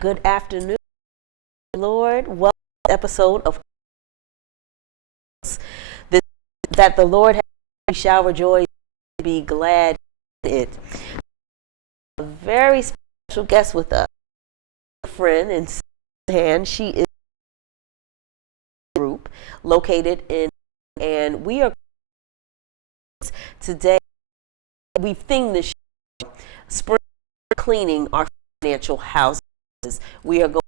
Good afternoon, Lord. Welcome to this episode of this, that the Lord has. We shall rejoice and be glad in it. A very special guest with us, a friend and Callahan. She is a group located in, and we are today. We've themed this show, spring cleaning our financial houses. We are going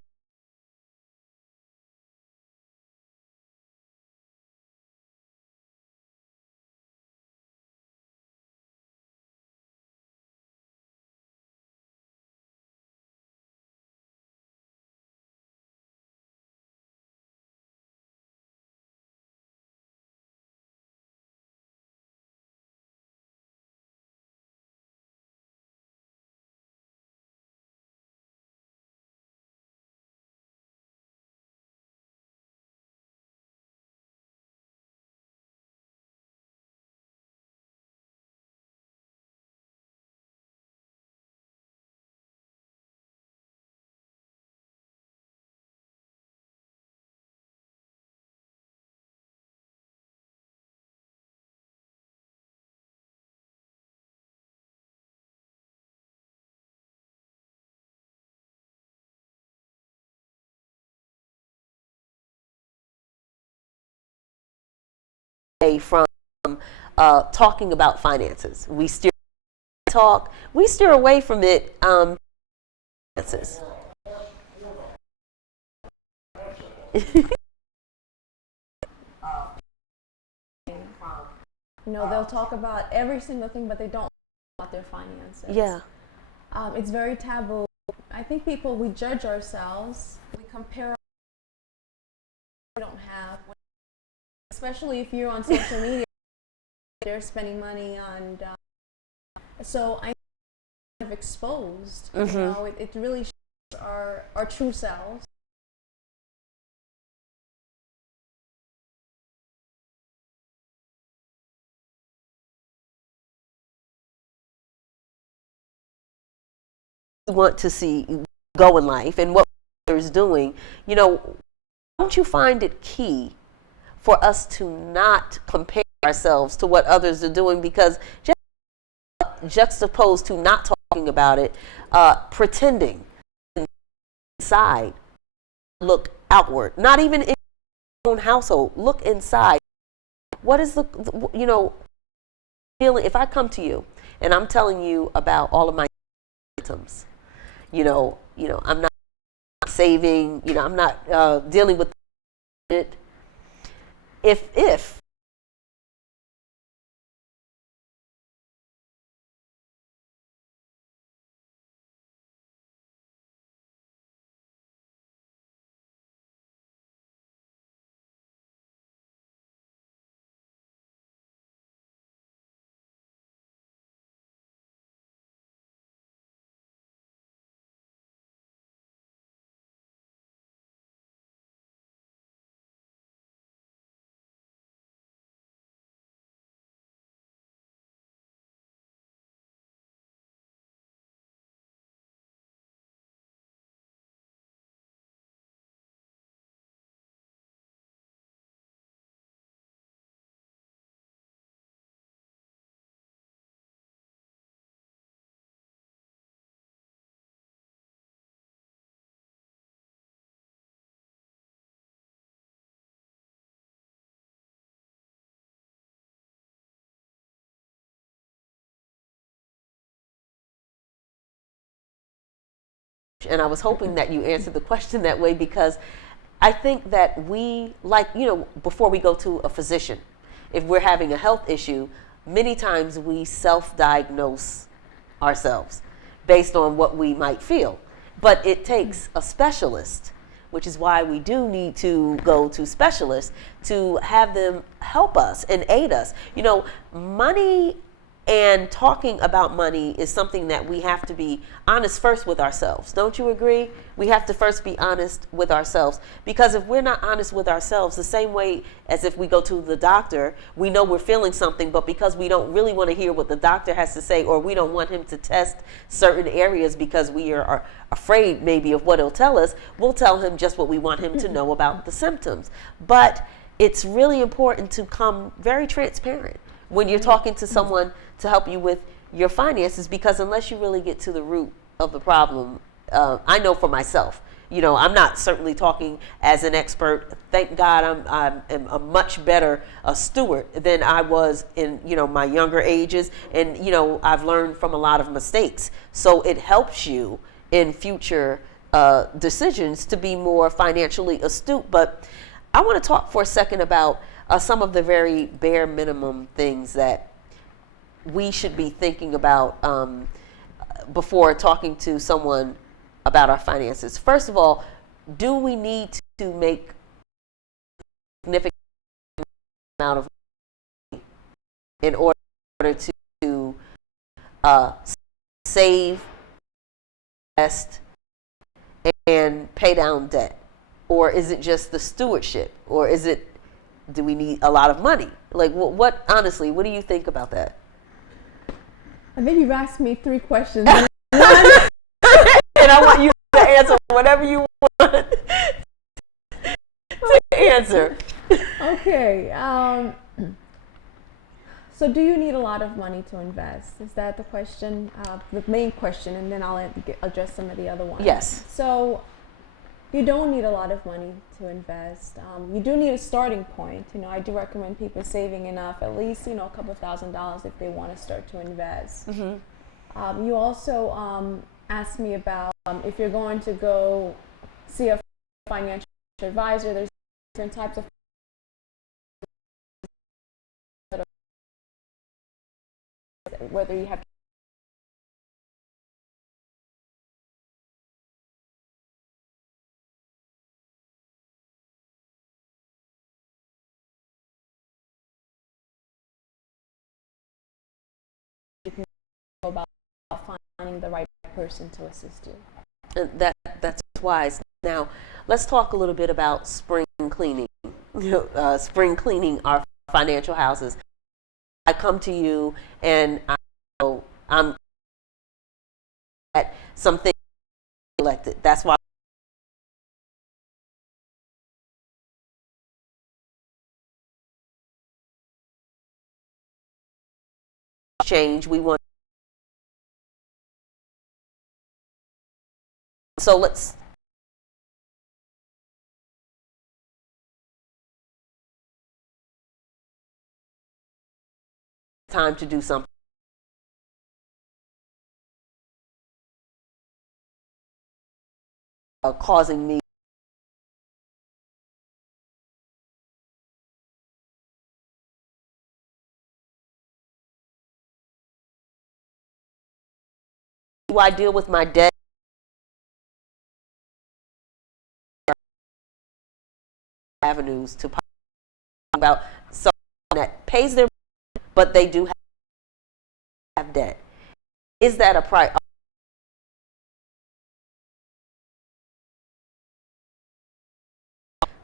away from talking about finances. We steer away from it. Finances. They'll talk about every single thing, but they don't talk about their finances. Yeah. It's very taboo. I think we judge ourselves. We compare we don't have, especially if you're on social media, they're spending money on. So I'm kind of exposed. Mm-hmm. It really shows our true selves. Want to see go in life and what others doing, don't you find it key for us to not compare ourselves to what others are doing, because just juxtaposed to not talking about it, pretending inside, look outward, not even in your own household, look inside. What is the feeling if I come to you and I'm telling you about all of my symptoms? I'm not saving, I'm not dealing with it. If and I was hoping that you answered the question that way, because I think that before we go to a physician, if we're having a health issue, many times we self-diagnose ourselves based on what we might feel. But it takes a specialist, which is why we do need to go to specialists to have them help us and aid us. Money And talking about money is something that we have to be honest first with ourselves. Don't you agree? We have to first be honest with ourselves, because if we're not honest with ourselves, the same way as if we go to the doctor, we know we're feeling something, but because we don't really want to hear what the doctor has to say, or we don't want him to test certain areas because we are afraid maybe of what he'll tell us, we'll tell him just what we want him to know about the symptoms. But it's really important to come very transparent when you're talking to someone to help you with your finances, because unless you really get to the root of the problem, I know for myself, I'm not certainly talking as an expert. Thank God I'm a much better steward than I was in, my younger ages. And, I've learned from a lot of mistakes. So it helps you in future decisions to be more financially astute. But I want to talk for a second about some of the very bare minimum things that we should be thinking about before talking to someone about our finances. First of all, do we need to make a significant amount of money in order to save, invest, and pay down debt? Or is it just the stewardship? Or do we need a lot of money? Like, honestly, what do you think about that? I think you've asked me 3 questions. And I want you to answer whatever you want to answer. Okay. So do you need a lot of money to invest? Is that the question? The main question, and then I'll address some of the other ones. Yes. So you don't need a lot of money to invest. You do need a starting point. I do recommend people saving enough, at least, a couple $1,000s if they want to start to invest. Mm-hmm. You also asked me about if you're going to go see a financial advisor, there's different types of whether you have about finding the right person to assist you. And that's wise. Now, let's talk a little bit about spring cleaning. Spring cleaning our financial houses. I come to you and I'm at something elected. That's why change. We want. So let's time to do something causing me do I deal with my debt avenues to talk about someone that pays their but they do have debt. Is that a priority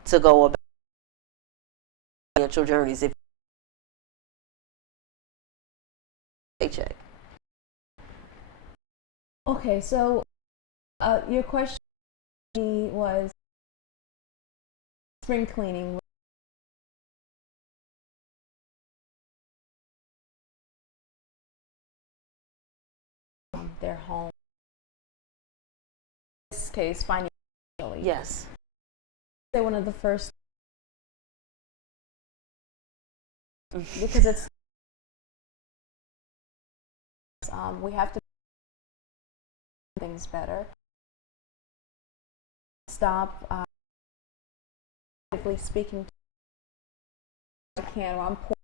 to go about financial journeys if paycheck? Okay, so your question was spring cleaning. Their home. In this case, financially. Yes. They're one of the first because it's we have to do things better. Stop speaking to can or I'm poor.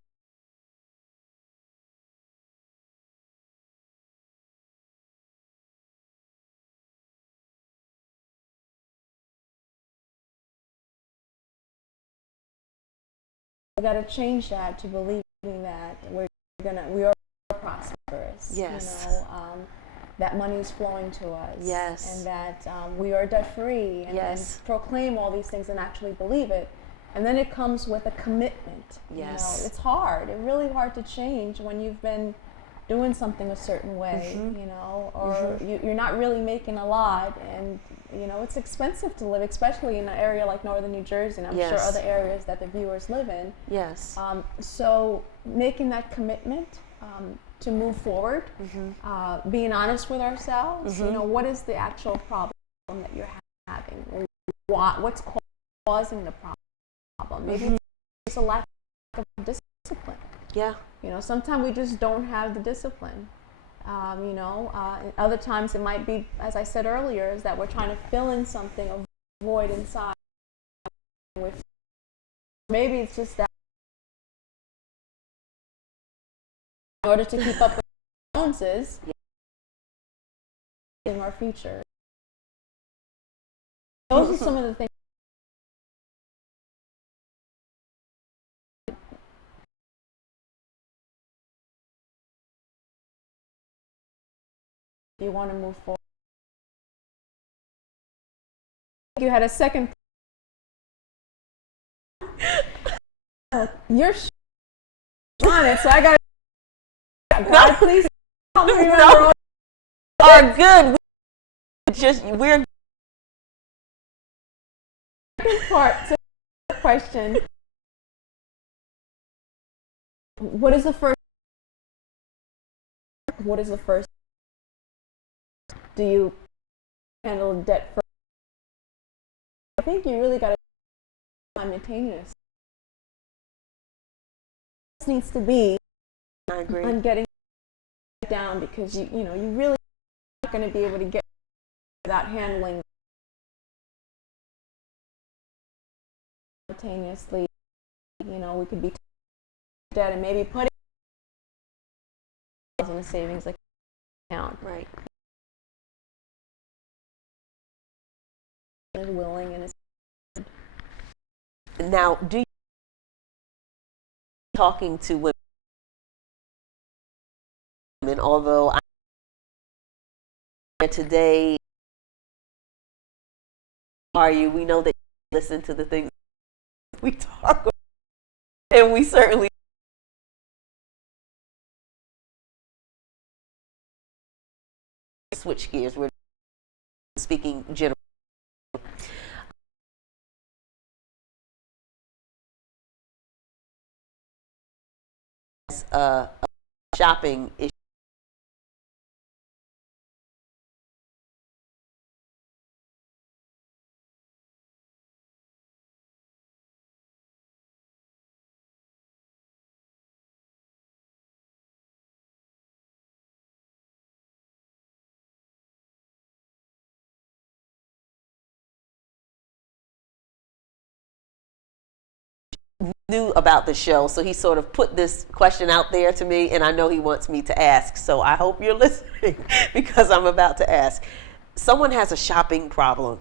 We got to change that to believing that we are prosperous. Yes. You know, that money is flowing to us. Yes. And that we are debt free, and Yes. proclaim all these things and actually believe it. And then it comes with a commitment. Yes. You know, it's hard. It's really hard to change when you've been doing something a certain way, you know, or you're not really making a lot, and you know it's expensive to live, especially in an area like northern New Jersey, and I'm sure Yes. other areas that the viewers live in. Yes. So making that commitment to move forward, being honest with ourselves, you know, what is the actual problem that you're having? What's causing the problem? Maybe it's a lack of discipline. Yeah. You know, sometimes we just don't have the discipline. You know, other times it might be, as I said earlier, is that we're trying to fill in something, a void inside. With maybe it's just that in order to keep up with balances in our future. Those are some of the things. You want to move forward. You had a second. You're on it, so I got. God, please help me remember. Are good. We're Part to the question. What is the first? What is the first? Do you handle debt first? I think you really got to simultaneous. This needs to be I agree. on getting it down, because you know you really not going to be able to get without handling simultaneously. You know, we could be debt and maybe putting in a savings account. Right. Is willing and is. Now, do you talking to women, although today we know that you listen to the things we talk about, and we certainly switch gears. We're speaking generally. Shopping issue. Knew about the show, so he sort of put this question out there to me, and I know he wants me to ask, so I hope you're listening because I'm about to ask. Someone has a shopping problem,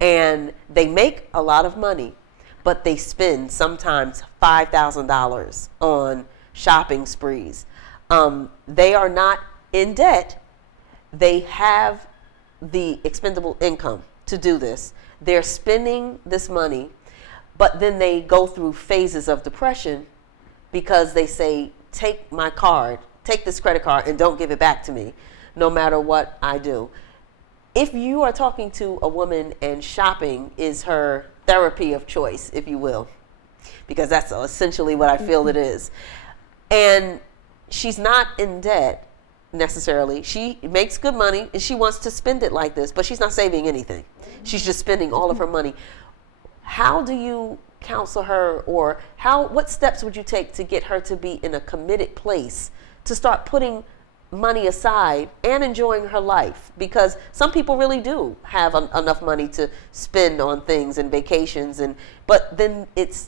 and they make a lot of money, but they spend sometimes $5,000 on shopping sprees. They are not in debt. They have the expendable income to do this. They're spending this money, but then they go through phases of depression because they say, take my card, take this credit card and don't give it back to me, no matter what I do. If you are talking to a woman and shopping is her therapy of choice, if you will, because that's essentially what I feel it is, and she's not in debt necessarily, she makes good money and she wants to spend it like this, but she's not saving anything. She's just spending all of her money. How do you counsel her, or what steps would you take to get her to be in a committed place to start putting money aside and enjoying her life? Because some people really do have enough money to spend on things and vacations, but then it's,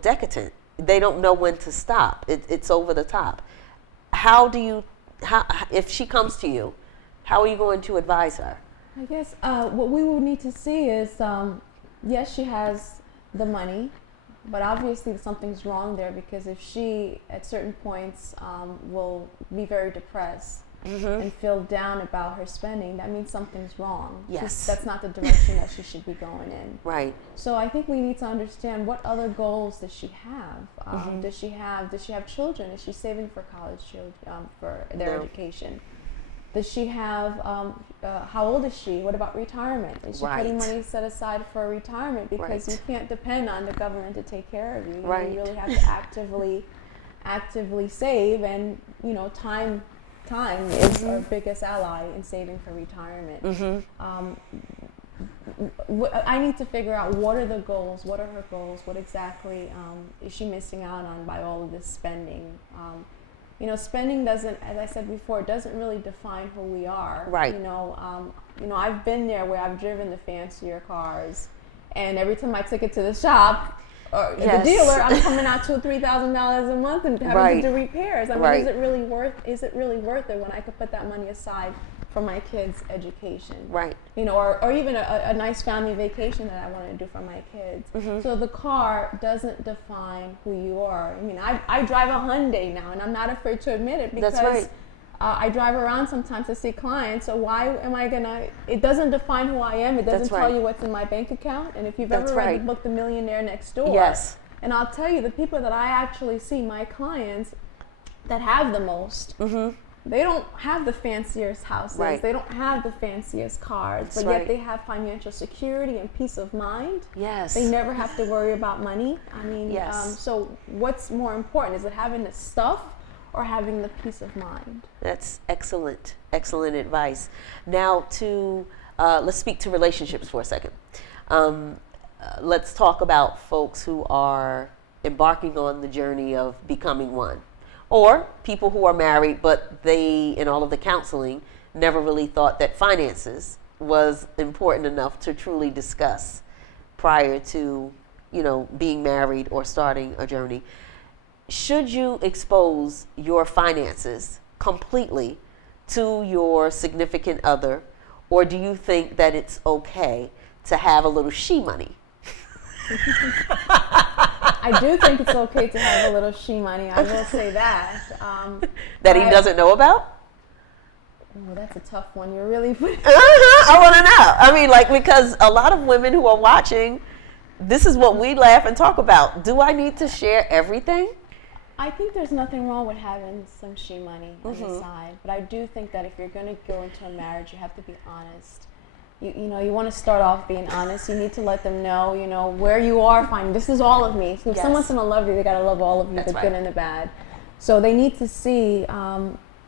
decadent. They don't know when to stop. It's over the top. If she comes to you, how are you going to advise her? I guess what we would need to see is, yes, she has the money, But obviously something's wrong there, because if she, at certain points, will be very depressed and feel down about her spending, that means something's wrong. Yes. That's not the direction that she should be going in. Right. So I think we need to understand, what other goals does she have? Does she have children? Is she saving for college children, for their education? Does she have, how old is she? What about retirement? Is she putting money set aside for retirement? Because you can't depend on the government to take care of you. Right. You really have to actively save, and time is our biggest ally in saving for retirement. I need to figure out, what are the goals, what are her goals, what exactly is she missing out on by all of this spending. Spending doesn't, as I said before, it doesn't really define who we are. Right. I've been there where I've driven the fancier cars, and every time I took it to the shop or the dealer, I'm coming out $2,000 or $3,000 a month and having to do repairs. I mean, is it really worth it when I could put that money aside for my kids' education? Right. Or even a nice family vacation that I want to do for my kids. So the car doesn't define who you are. I mean, I drive a Hyundai now, and I'm not afraid to admit it, because I drive around sometimes to see clients. So why am I gonna? It doesn't define who I am. It doesn't tell you what's in my bank account. And if you've ever read the book The Millionaire Next Door, and I'll tell you, the people that I actually see, my clients that have the most, they don't have the fanciest houses. They don't have the fanciest cars, but yet they have financial security and peace of mind. Yes. They never have to worry about money. I mean, so what's more important? Is it having the stuff or having the peace of mind? That's excellent advice. Now let's speak to relationships for a second. Let's talk about folks who are embarking on the journey of becoming one. Or people who are married, but they, in all of the counseling, never really thought that finances was important enough to truly discuss prior to, being married or starting a journey. Should you expose your finances completely to your significant other, or do you think that it's okay to have a little she money? I do think it's okay to have a little she money. I will say that. That he doesn't know about? Oh, that's a tough one. You're really putting... I want to know. I mean, because a lot of women who are watching, this is what we laugh and talk about. Do I need to share everything? I think there's nothing wrong with having some she money on the side. But I do think that if you're going to go into a marriage, you have to be honest. You want to start off being honest. You need to let them know, where you are. Fine, this is all of me. So if someone's going to love you, they got to love all of you, the good and the bad. So they need to see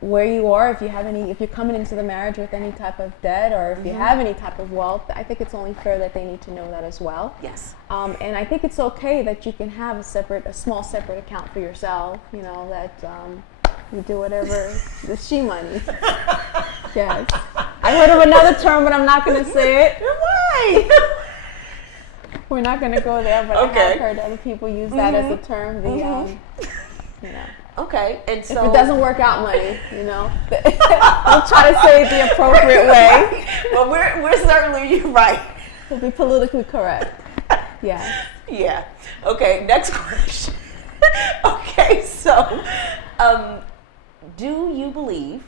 where you are. If you're coming into the marriage with any type of debt, or if you have any type of wealth, I think it's only fair that they need to know that as well. Yes. And I think it's okay that you can have a small separate account for yourself. That you do whatever the she money. Yes. I heard of another term, but I'm not going to say it. Why? We're not going to go there, but I have heard other people use that as a term. Okay, and so if it doesn't work out, money, we'll try to say it the appropriate way. Well, we're certainly right. We'll be politically correct. Yeah. Yeah. Okay. Next question. Okay, so, do you believe,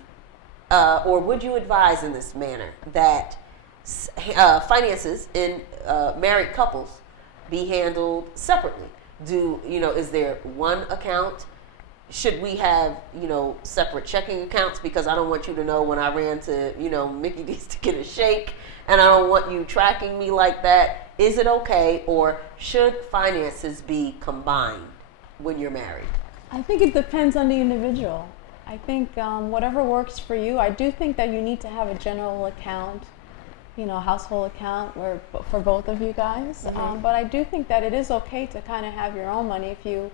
or would you advise in this manner that finances in married couples be handled separately? Is there one account? Should we have, separate checking accounts? Because I don't want you to know when I ran to, Mickey D's to get a shake, and I don't want you tracking me like that. Is it okay, or should finances be combined when you're married? I think it depends on the individual. I think whatever works for you. I do think that you need to have a general account, household account for both of you guys. But I do think that it is okay to kind of have your own money if you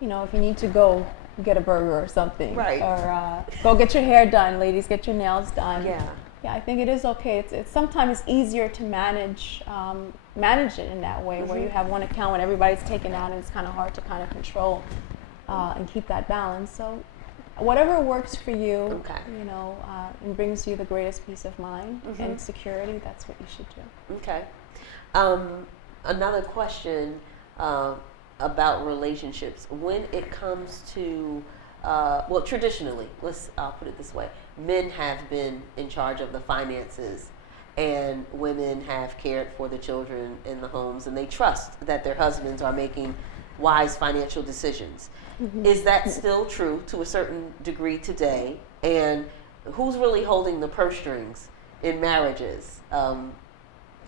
need to go get a burger or something. Right. Or go get your hair done, ladies, get your nails done. Yeah. Yeah, I think it is okay. It's sometimes easier to manage it in that way, where you have one account when everybody's taken out, and it's kind of hard to kind of control and keep that balance. So whatever works for you, and brings you the greatest peace of mind and security, that's what you should do. Okay. Another question. about relationships when it comes to, well, traditionally, I'll put it this way, men have been in charge of the finances and women have cared for the children in the homes, and they trust that their husbands are making wise financial decisions. Is that still true to a certain degree today? And who's really holding the purse strings in marriages,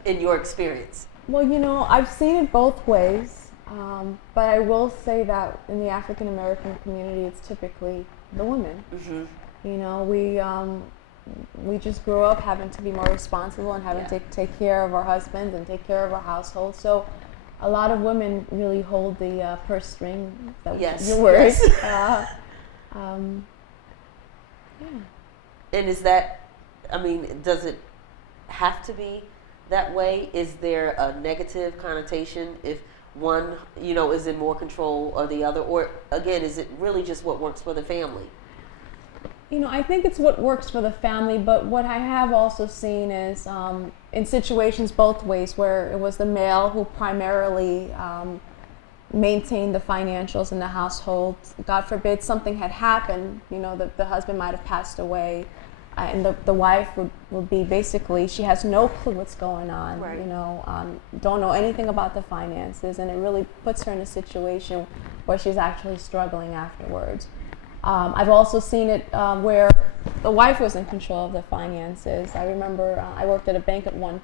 in your experience? Well, I've seen it both ways, but I will say that in the African American community, it's typically the women. We just grew up having to be more responsible and having to take care of our husbands and take care of our household. So a lot of women really hold the purse string. Your word. Yeah. And is that, does it have to be that way? Is there a negative connotation if one, is in more control or the other? Or again, is it really just what works for the family? I think it's what works for the family, but what I have also seen is in situations both ways, where it was the male who primarily maintained the financials in the household. God forbid something had happened, the husband might have passed away, and the wife would be basically, she has no clue what's going on, right. Don't know anything about the finances, and it really puts her in a situation where she's actually struggling afterwards. I've also seen it where the wife was in control of the finances. I remember I worked at a bank at one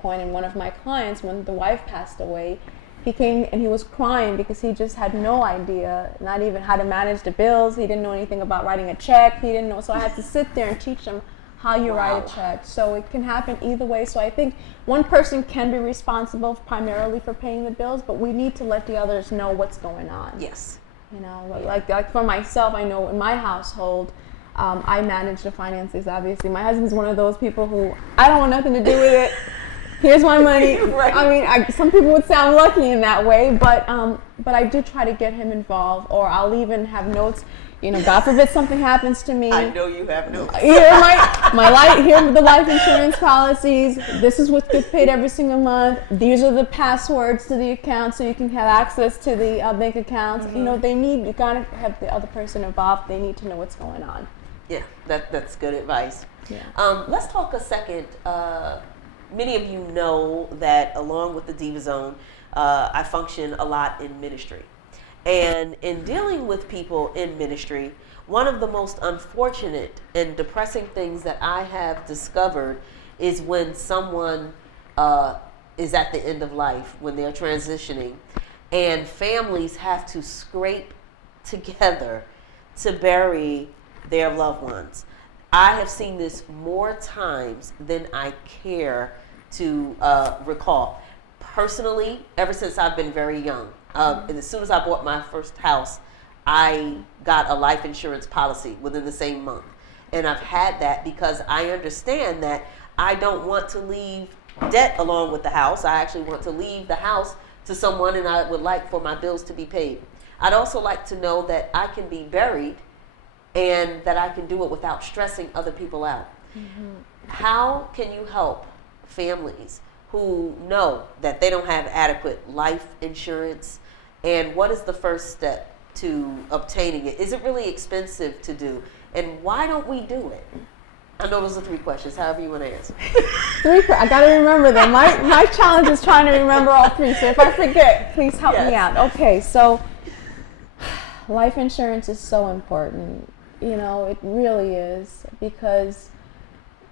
point, and one of my clients, when the wife passed away, he came and he was crying because he just had no idea, not even how to manage the bills. He didn't know anything about writing a check. He didn't know, so I had to sit there and teach him how you write a check. So it can happen either way. So I think one person can be responsible primarily for paying the bills, but we need to let the others know what's going on. Yes. Like for myself, I know in my household, I manage the finances, obviously. My husband's one of those people who, I don't want nothing to do with it. Here's my money. Right. Some people would say I'm lucky in that way, but I do try to get him involved, or I'll even have notes. God forbid something happens to me. I know you have notes. Here are the life insurance policies. This is what gets paid every single month. These are the passwords to the account so you can have access to the bank accounts. You gotta have the other person involved. They need to know what's going on. Yeah, that's good advice. Yeah. Let's talk a second. Many of you know that along with the Diva Zone, I function a lot in ministry. And in dealing with people in ministry, one of the most unfortunate and depressing things that I have discovered is when someone is at the end of life, when they're transitioning, and families have to scrape together to bury their loved ones. I have seen this more times than I care to recall. Personally, ever since I've been very young, and as soon as I bought my first house, I got a life insurance policy within the same month. And I've had that because I understand that I don't want to leave debt along with the house. I actually want to leave the house to someone, and I would like for my bills to be paid. I'd also like to know that I can be buried and that I can do it without stressing other people out. Mm-hmm. How can you help families who know that they don't have adequate life insurance? And what is the first step to obtaining it? Is it really expensive to do? And why don't we do it? I know those are 3 questions, however you want to answer. I got to remember them. My challenge is trying to remember all 3. So if I forget, please help me out. Okay, so life insurance is so important. It really is, because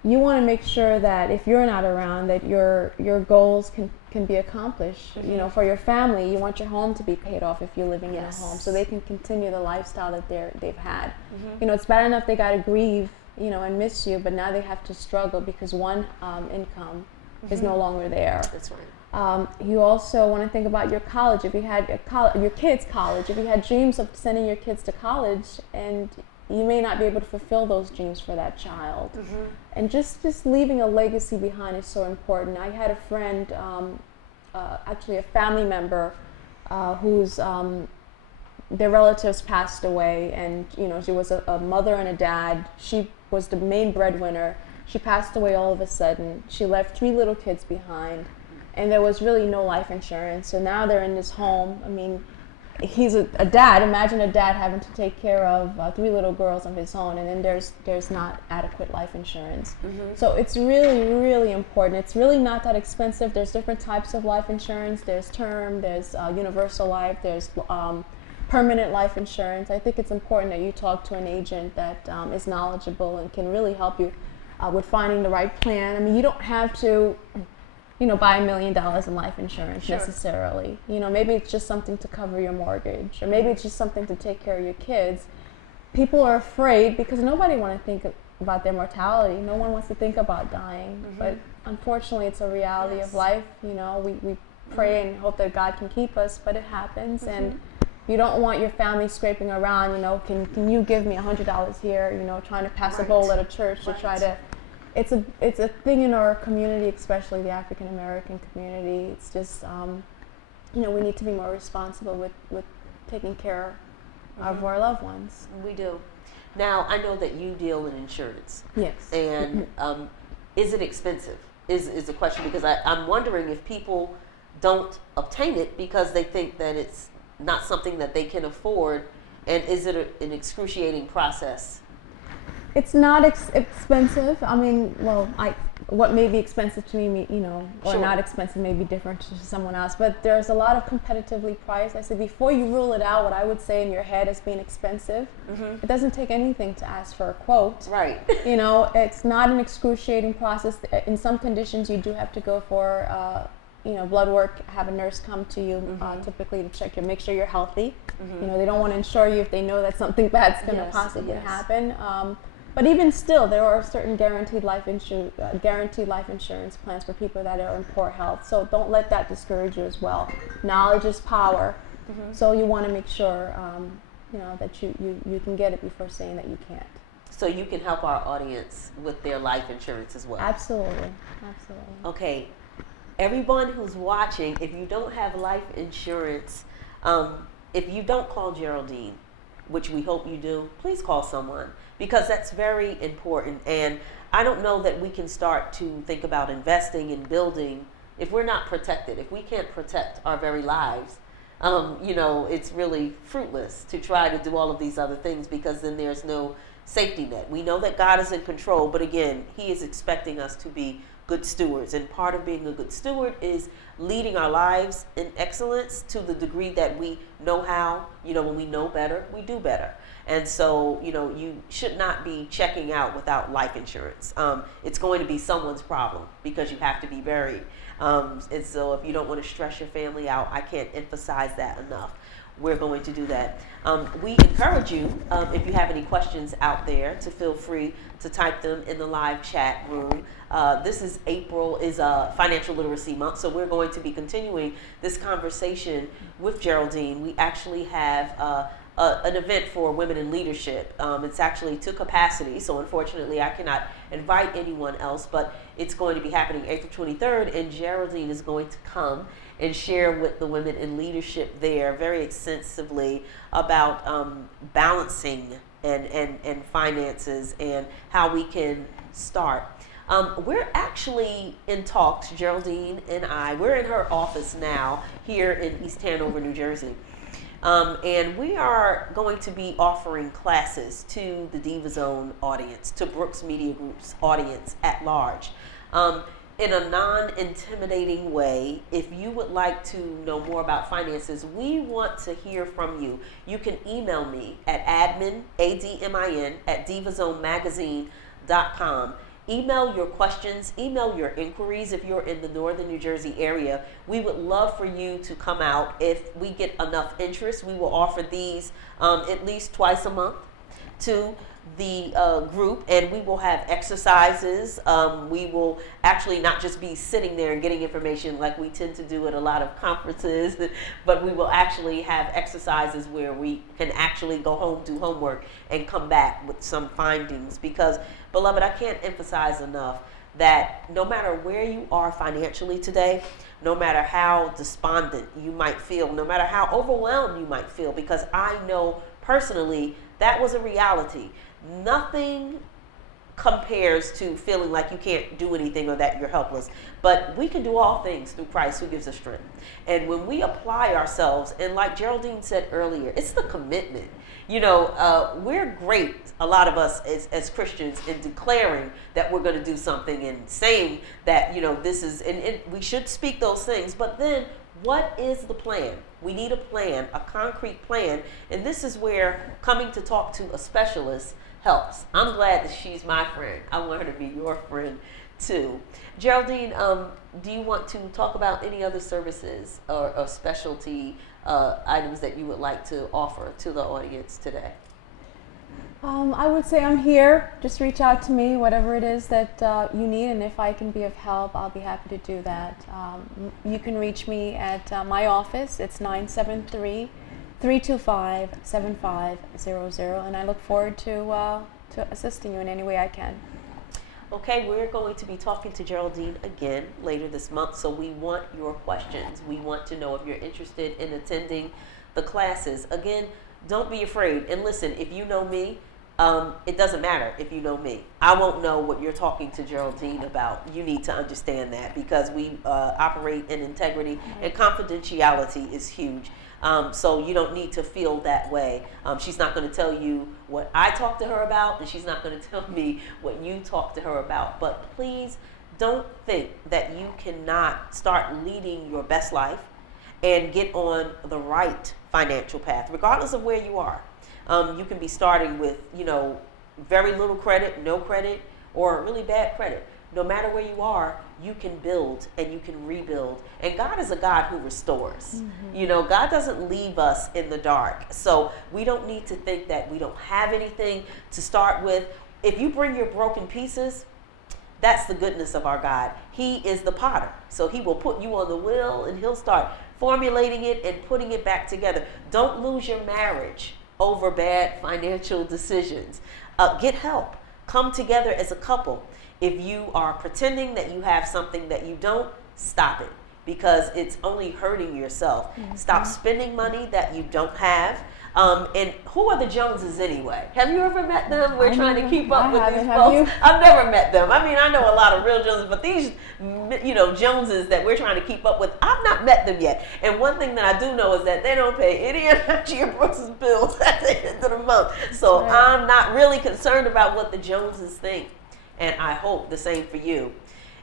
you want to make sure that if you're not around, that your goals can be accomplished. Mm-hmm. For your family, you want your home to be paid off if you're living in a home, so they can continue the lifestyle that they've had. Mm-hmm. It's bad enough they got to grieve, and miss you, but now they have to struggle because one income is no longer there. That's right. You also want to think about your college. If you had your kids' college, if you had dreams of sending your kids to college, and you may not be able to fulfill those dreams for that child. Mm-hmm. And just leaving a legacy behind is so important. I had a friend, actually a family member, whose their relatives passed away, and she was a mother and a dad. She was the main breadwinner. She passed away all of a sudden. She left 3 little kids behind, and there was really no life insurance. So now they're in this home. he's a dad. Imagine a dad having to take care of 3 little girls on his own, and then there's not adequate life insurance. So it's really, really important. It's really not that expensive. There's different types of life insurance. There's term, there's universal life, there's permanent life insurance. I think it's important that you talk to an agent that is knowledgeable and can really help you with finding the right plan. I mean, you don't have to, buy $1 million in life insurance necessarily. Maybe it's just something to cover your mortgage, or maybe it's just something to take care of your kids. People are afraid because nobody wants to think about their mortality. No one wants to think about dying, but unfortunately, it's a reality of life. We pray and hope that God can keep us, but it happens, and you don't want your family scraping around. Can you give me $100 here? Trying to pass a bowl at a church to try to. It's a thing in our community, especially the African American community. It's just we need to be more responsible with taking care of our loved ones. We do. Now, I know that you deal in insurance. Yes. And is it expensive? Is the question, because I'm wondering if people don't obtain it because they think that it's not something that they can afford, and is it an excruciating process? It's not expensive. I mean, what may be expensive to me, or not expensive may be different to someone else. But there's a lot of competitively priced. I said before you rule it out, what I would say in your head as being expensive, it doesn't take anything to ask for a quote. Right. It's not an excruciating process. In some conditions, you do have to go for blood work, have a nurse come to you typically to check you, make sure you're healthy. They don't want to insure you if they know that something bad's going to possibly happen. But even still, there are certain guaranteed life insurance plans for people that are in poor health. So don't let that discourage you as well. Knowledge is power. So you want to make sure that you can get it before saying that you can't. So you can help our audience with their life insurance as well. Absolutely. Okay. Everyone who's watching, if you don't have life insurance, if you don't call Geraldine, which we hope you do, please call someone, because that's very important. And I don't know that we can start to think about investing and building if we're not protected. If we can't protect our very lives, it's really fruitless to try to do all of these other things, because then there's no safety net. We know that God is in control, but again, He is expecting us to be good stewards. And part of being a good steward is leading our lives in excellence to the degree that we know how. When we know better, we do better. And so, you should not be checking out without life insurance. It's going to be someone's problem because you have to be buried. And so if you don't want to stress your family out, I can't emphasize that enough. We're going to do that. We encourage you, if you have any questions out there, to feel free to type them in the live chat room. This is April is Financial Literacy Month, so we're going to be continuing this conversation with Geraldine. We actually have an event for women in leadership. It's actually to capacity, so unfortunately I cannot invite anyone else, but it's going to be happening April 23rd, and Geraldine is going to come and share with the women in leadership there very extensively about balancing and finances and how we can start. We're actually in talks, Geraldine and I. We're in her office now here in East Hanover, New Jersey. And we are going to be offering classes to the Diva Zone audience, to Brooks Media Group's audience at large. In a non-intimidating way. If you would like to know more about finances, we want to hear from you. You can email me at admin, ADMIN, at divazonemagazine.com. Email your questions, email your inquiries if you're in the northern New Jersey area. We would love for you to come out. If we get enough interest, we will offer these at least twice a month to the group, and we will have exercises. We will actually not just be sitting there and getting information like we tend to do at a lot of conferences, but we will actually have exercises where we can actually go home, do homework, and come back with some findings. Because, beloved, I can't emphasize enough that no matter where you are financially today, no matter how despondent you might feel, no matter how overwhelmed you might feel, because I know personally that was a reality. Nothing compares to feeling like you can't do anything or that you're helpless. But we can do all things through Christ who gives us strength. And when we apply ourselves, and like Geraldine said earlier, it's the commitment. We're great, a lot of us as Christians, in declaring that we're going to do something and saying that, this is, and we should speak those things. But then what is the plan? We need a plan, a concrete plan. And this is where coming to talk to a specialist helps. I'm glad that she's my friend. I want her to be your friend too. Geraldine, do you want to talk about any other services or specialty items that you would like to offer to the audience today? I would say I'm here. Just reach out to me, whatever it is that you need, and if I can be of help, I'll be happy to do that. You can reach me at my office. It's 973-325-7500, and I look forward to assisting you in any way I can. Okay, we're going to be talking to Geraldine again later this month, so we want your questions. We want to know if you're interested in attending the classes. Again, don't be afraid. And listen, if you know me, it doesn't matter if you know me. I won't know what you're talking to Geraldine about. You need to understand that because we operate in integrity, and confidentiality is huge. So you don't need to feel that way. She's not going to tell you what I talk to her about, and she's not going to tell me what you talk to her about. But please don't think that you cannot start leading your best life and get on the right financial path, regardless of where you are. You can be starting with, very little credit, no credit, or really bad credit. No matter where you are, you can build and you can rebuild. And God is a God who restores. Mm-hmm. God doesn't leave us in the dark. So we don't need to think that we don't have anything to start with. If you bring your broken pieces, that's the goodness of our God. He is the potter. So he will put you on the wheel and he'll start formulating it and putting it back together. Don't lose your marriage over bad financial decisions. Get help. Come together as a couple. If you are pretending that you have something that you don't, stop it because it's only hurting yourself. Mm-hmm. Stop spending money that you don't have. And who are the Joneses anyway? Have you ever met them? We're trying to keep up with these folks. I've never met them. I mean, I know a lot of real Joneses, but these, Joneses that we're trying to keep up with, I've not met them yet. And one thing that I do know is that they don't pay any of Najiyyah Brooks' bills at the end of the month. So right. I'm not really concerned about what the Joneses think. And I hope the same for you.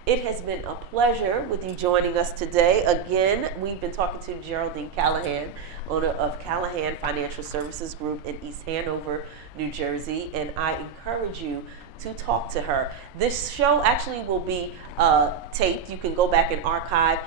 It has been a pleasure with you joining us today. Again, we've been talking to Geraldine Callahan, owner of Callahan Financial Services Group in East Hanover, New Jersey, and I encourage you to talk to her. This show actually will be taped. You can go back and archive.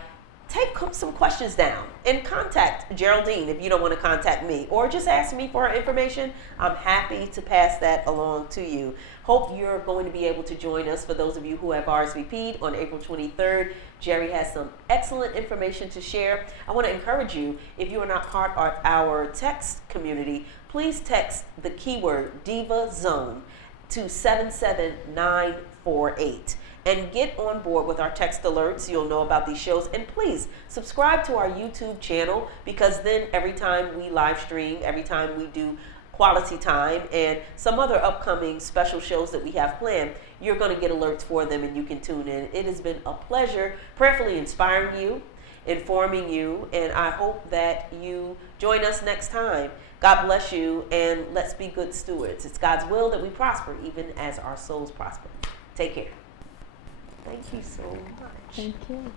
Take some questions down and contact Geraldine if you don't want to contact me, or just ask me for her information. I'm happy to pass that along to you. Hope you're going to be able to join us. For those of you who have RSVP'd on April 23rd, Jerry has some excellent information to share. I want to encourage you, if you are not part of our text community, please text the keyword Diva Zone to 77948. And get on board with our text alerts so you'll know about these shows. And please subscribe to our YouTube channel, because then every time we live stream, every time we do quality time and some other upcoming special shows that we have planned, you're going to get alerts for them and you can tune in. It has been a pleasure prayerfully inspiring you, informing you, and I hope that you join us next time. God bless you, and let's be good stewards. It's God's will that we prosper even as our souls prosper. Take care. Thank you so much. Thank you.